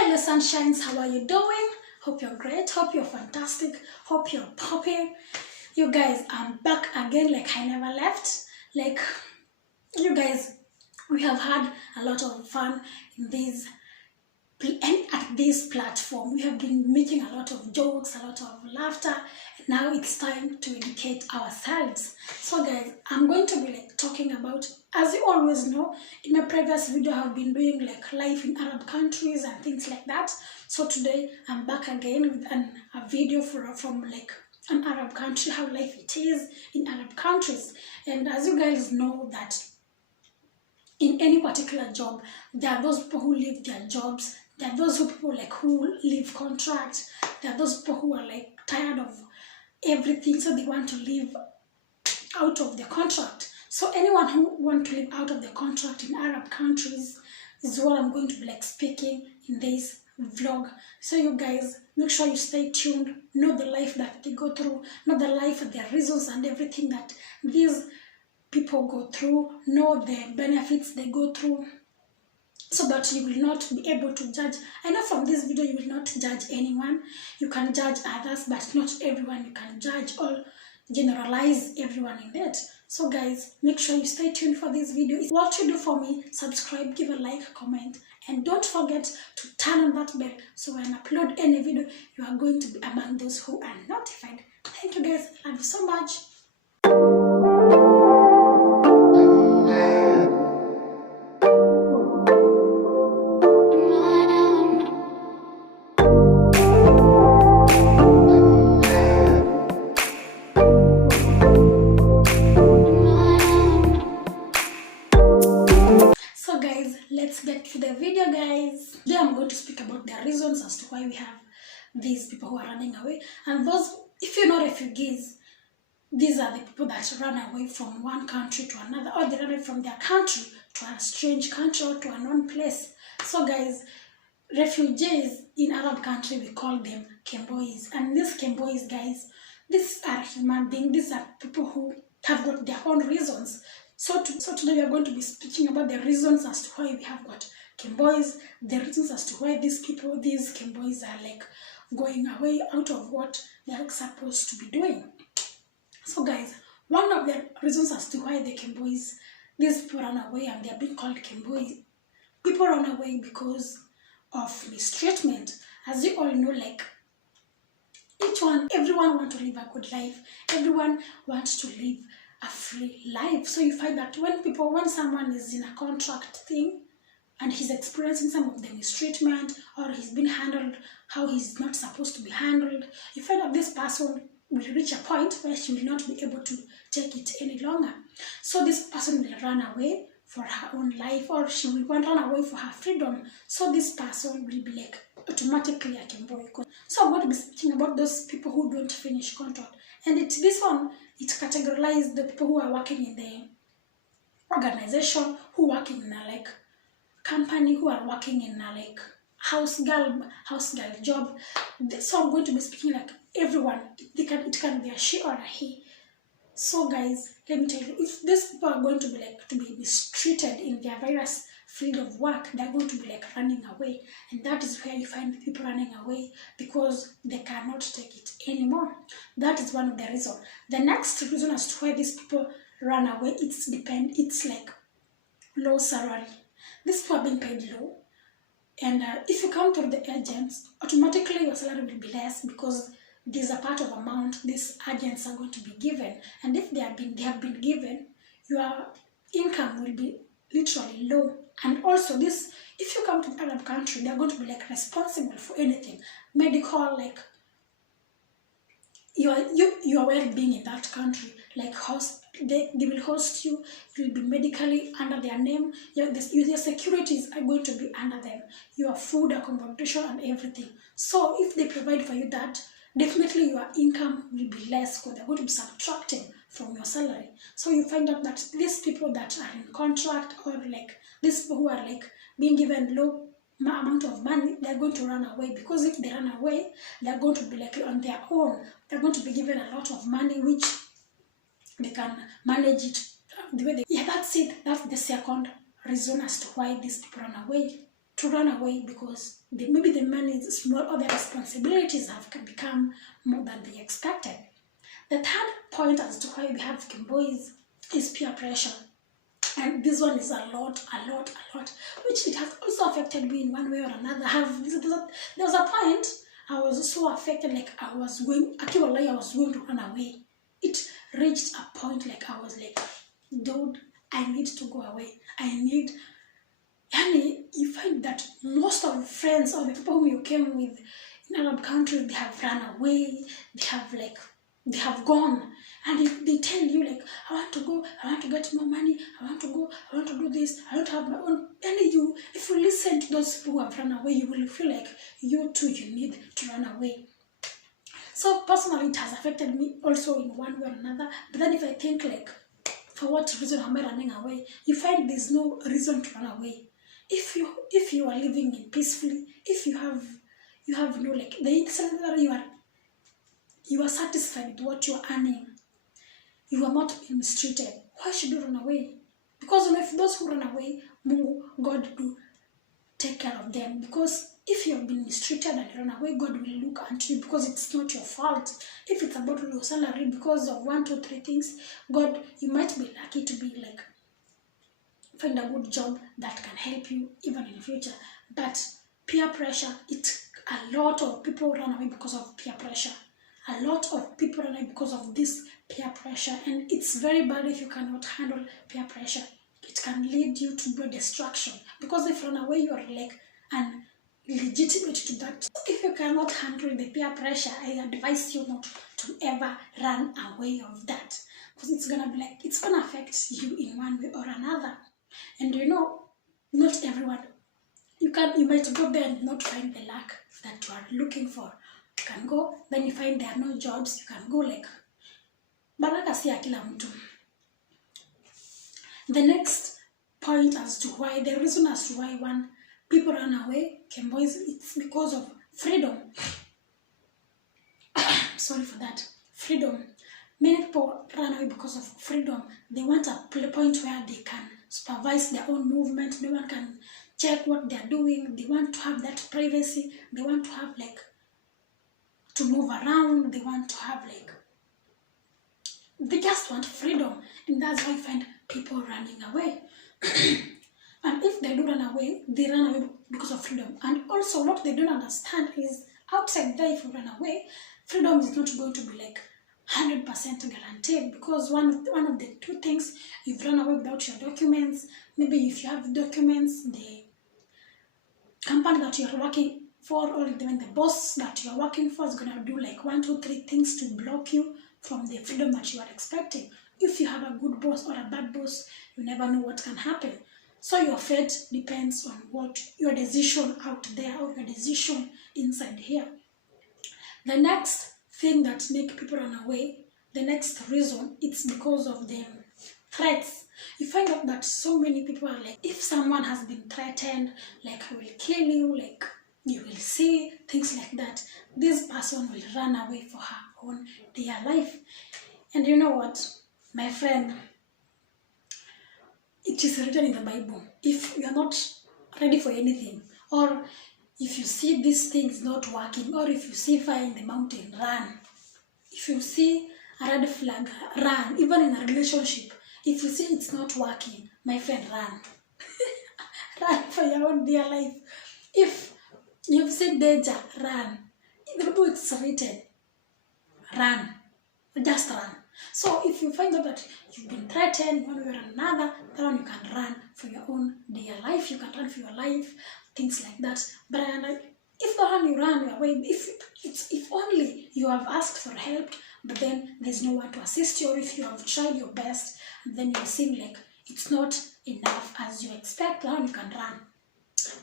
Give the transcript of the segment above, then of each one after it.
Hello sunshines, how are you doing? Hope you're great, hope you're fantastic, hope you're popping. You guys, I'm back again like I never left. Like, you guys, we have had a lot of fun in this and at this platform. We have been making a lot of jokes, a lot of laughter. Now it's time to educate ourselves. So guys, I'm going to be talking about, as you always know, in my previous video I've been doing like life in Arab countries and things like that. So today I'm back again with a video from like an Arab country, how life it is in Arab countries. And as you guys know that in any particular job, there are those people who leave their jobs, there are those people like who leave contracts, there are those people who are like tired of everything, so they want to leave out of the contract. So anyone who want to live out of the contract in Arab countries is what I'm going to be like speaking in this vlog. So you guys, make sure you stay tuned, know the life that they go through, know the life, the reasons and everything that these people go through, know the benefits they go through, so that you will not be able to judge. I know from this video you will not judge anyone. You can judge others, but not everyone. You can judge or generalize everyone in that. So guys, make sure you stay tuned for this video. What you do for me, subscribe, give a like, comment, and don't forget to turn on that bell so when I upload any video, you are going to be among those who are notified. Thank you guys, love you so much. So guys, let's get to the video guys. Today I'm going to speak about the reasons as to why we have these people who are running away. And those, if you know refugees, these are the people that run away from one country to another, or they run away from their country to a strange country or to a known place. So guys, refugees in Arab country, we call them Kembois. And these Kembois guys, these are human beings, these are people who have got their own reasons. So today we are going to be speaking about the reasons as to why we have got Kembois, the reasons as to why these Kembois are like going away out of what they are supposed to be doing. So guys, one of the reasons as to why the Kembois, these people run away and they are being called Kembois, people run away because of mistreatment. As you all know, like everyone wants to live a good life, everyone wants to live a free life. So you find that when someone is in a contract thing and he's experiencing some of the mistreatment, or he's been handled how he's not supposed to be handled, you find that this person will reach a point where she will not be able to take it any longer. So this person will run away for her own life, or she will run away for her freedom. So this person will be like automatically a Kemboi. So I'm going to be speaking about those people who don't finish contract. And this one, it categorizes the people who are working in the organization, who work in a like company, who are working in a like house girl job. So I'm going to be speaking like everyone. It can be a she or a he. So guys, let me tell you, if these people are going to be mistreated in their various field of work, they're going to be like running away. And that is where you find people running away, because they cannot take it anymore. That is one of the reasons. The next reason as to why these people run away, it's like low salary. These people are being paid low. And if you come through the agents, automatically your salary will be less, because there's a part of amount these agents are going to be given. And if they have been given, your income will be literally low. And also this, if you come to an Arab country, they're going to be like responsible for anything. Medical, like your well-being in that country, like they will host you, you will be medically under their name, your securities are going to be under them, your food, accommodation and everything. So if they provide for you that, definitely your income will be less, because they're going to be subtracting from your salary. So you find out that these people that are in contract, or like these people who are like being given low amount of money, they're going to run away. Because if they run away, they're going to be like on their own. They're going to be given a lot of money, which they can manage it the way they... Yeah, that's it. That's the second reason as to why these people run away. to run away because maybe the money is small or the responsibilities have become more than they expected. The third point as to why we have Kemboys is peer pressure. And this one is a lot, which it has also affected me in one way or another. There was a point I was so affected, like I was going to run away. It reached a point like I was like, dude, I need to go away. You find that most of your friends or the people who you came with in Arab countries, they have run away, they have gone. And if they tell you like, I want to go, I want to get more money, I want to go, I want to do this, I want to have my own. And if you listen to those people who have run away, you will feel like you too, you need to run away. So personally, it has affected me also in one way or another. But then if I think like, for what reason am I running away? You find there's no reason to run away. If you are living in peacefully, if you have like the instant that you are satisfied with what you are earning, you are not being mistreated, why should you run away? Because if those who run away, God do take care of them. Because if you have been mistreated and you run away, God will look unto you because it's not your fault. If it's about your salary because of 1, 2, 3 things, God, you might be lucky to be like find a good job that can help you even in the future. But peer pressure, a lot of people run away because of peer pressure. A lot of people run away because of this peer pressure, and it's very bad if you cannot handle peer pressure. It can lead you to a destruction, because if you run away, you are like an legitimate to that. If you cannot handle the peer pressure, I advise you not to ever run away of that, because it's gonna affect you in one way or another. And not everyone, you might go there and not find the luck that you are looking for. You can go, then you find there are no jobs, you can go like baraka si ya kila mtu. The next point as to why, the reason as to why people run away, Kemboys, it's because of freedom. Sorry for that. Freedom. Many people run away because of freedom. They want a point where they can supervise their own movement. No one can check what they're doing. They want to have that privacy. They want to have to move around. They want to have they just want freedom. And that's why I find people running away. And if they do run away, they run away because of freedom. And also what they don't understand is outside there, if you run away, freedom is not going to be 100% guaranteed, because one of the two things, you've run away without your documents. Maybe if you have documents, the company that you're working for, or even the boss that you're working for, is going to do 1, 2, 3 things to block you from the freedom that you are expecting. If you have a good boss or a bad boss, you never know what can happen. So your fate depends on what your decision out there or your decision inside here. The next thing that make people run away, the next reason, it's because of the threats. You find out that so many people are if someone has been threatened, I will kill you, you will see, things like that, this person will run away for her own dear life. And you know what, my friend, it is written in the Bible, if you are not ready for anything, or if you see these things not working, or if you see fire in the mountain, run. If you see a red flag, run. Even in a relationship, if you see it's not working, my friend, run. Run for your own dear life. If you've seen danger, run. In the Bible it's written, run. Just run. So if you find out that you've been threatened one way or another, then you can run for your own dear life. You can run for your life, things like that. But if the one you run away, if only you have asked for help, but then there's no one to assist you, or if you have tried your best and then you seem it's not enough as you expect, then you can run.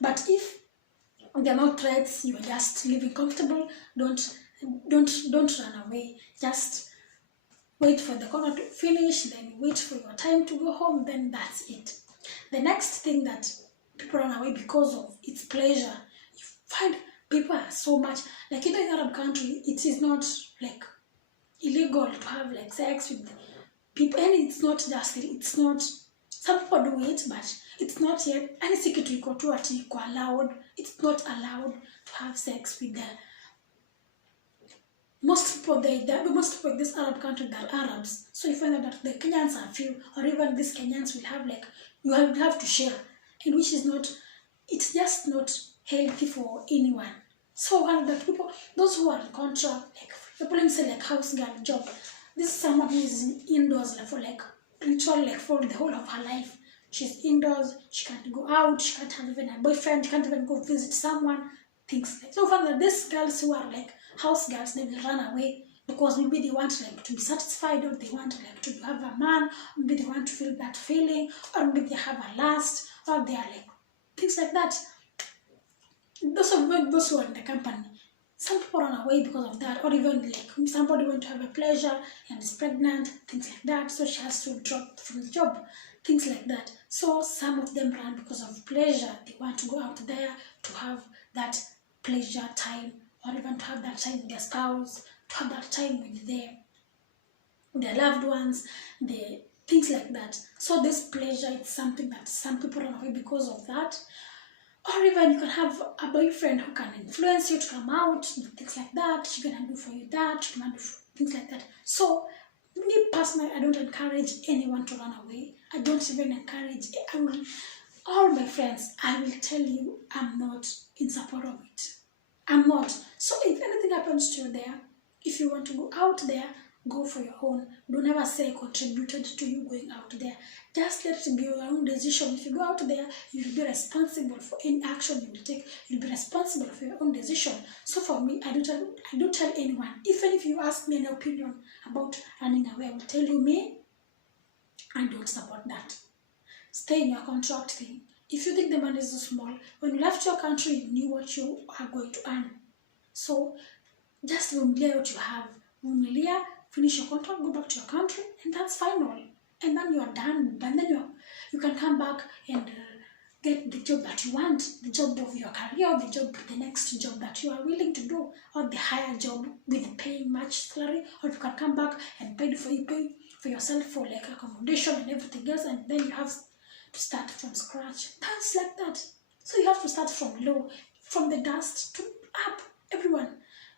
But if there are no threats, you are just living comfortable, don't run away. Just wait for the corner to finish, then wait for your time to go home, then that's it. The next thing that people run away because of, it's pleasure. You find people are so much, in the Arab country, it is not illegal to have sex with people, and it's not, some people do it, but It's not yet, any secret iko tu ati iko allowed. It's not allowed to have sex with the most people in this Arab country, they're Arabs. So you find out that the Kenyans are few, or even these Kenyans will have like, you have to share, and which is not, it's just not healthy for anyone. So one of the people, those who are in contract, like people let me say like house girl job, this is someone who is indoors like for like literally like for the whole of her life. She's indoors, she can't go out, she can't have even a boyfriend, she can't even go visit someone, things like so. For these girls who are like house girls, they will run away because maybe they want like to be satisfied, or they want like to have a man, maybe they want to feel that feeling, or maybe they have a lust, or they are like things like that. Those who are in the company, some people run away because of that, or even like somebody want to have a pleasure and is pregnant, things like that, so she has to drop from the job, things like that. So some of them run because of pleasure. They want to go out there to have that pleasure time, or even to have that time with their spouse, to have that time with their loved ones, the things like that. So this pleasure, it's something that some people run away because of that. Or even you can have a boyfriend who can influence you to come out, things like that. She can do for you that, she can do things like that. So me personally, I don't encourage anyone to run away. I don't even encourage all my friends. I will tell you, I'm not in support of it. I'm not. So if anything happens to you there, if you want to go out there, go for your own. Don't ever say I contributed to you going out there. Just let it be your own decision. If you go out there, you'll be responsible for any action you will take. You'll be responsible for your own decision. So for me, I don't tell anyone. Even if you ask me an opinion about running away, I will tell you, me, I don't support that. Stay in your contract thing. If you think the money is so small, when you left your country, you knew what you are going to earn. So just vumilia what you have. Vumilia, finish your contract, go back to your country, and that's final. And then you are done. And then you can come back and get the job that you want, the job of your career, the next job that you are willing to do, or the higher job with paying much salary, or you can come back and pay for yourself for like accommodation and everything else, and then you have to start from scratch. That's like that. So you have to start from low, from the dust to up.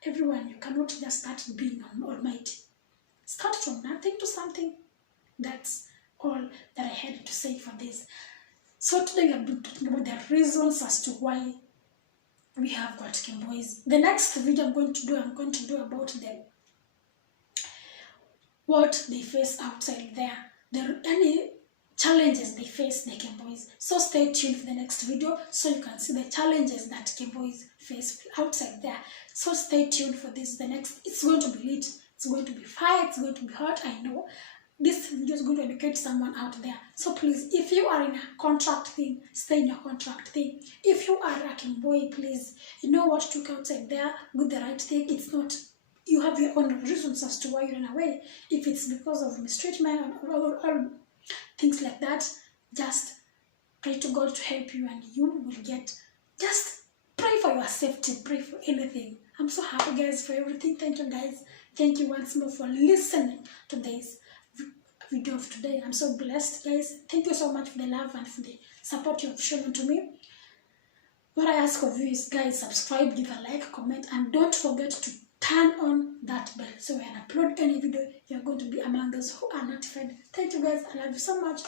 Everyone, you cannot just start being almighty. Start from nothing to something. That's all that I had to say for this. So today I've been talking about the reasons as to why we have got Kemboys. The next video I'm going to do about what they face outside there. Any challenges they face, the Kemboys. So stay tuned for the next video so you can see the challenges that Kemboys face outside there. So stay tuned for this. It's going to be lit. It's going to be fire. It's going to be hot. I know. This video is going to educate someone out there. So please, if you are in a contract thing, stay in your contract thing. If you are a Kemboy, please, you know what to do outside there, do the right thing. It's not, you have your own reasons as to why you ran away. If it's because of mistreatment or things like that, just pray to God to help you, and you will get, just pray for your safety, pray for anything. I'm so happy, guys, for everything. Thank you, guys. Thank you once more for listening to this video of today. I'm so blessed, guys. Thank you so much for the love and for the support you have shown to me. What I ask of you is, guys, subscribe, give a like, comment, and don't forget to turn on that bell so when I upload any video, you're going to be among those who are notified. Thank you, guys. I love you so much.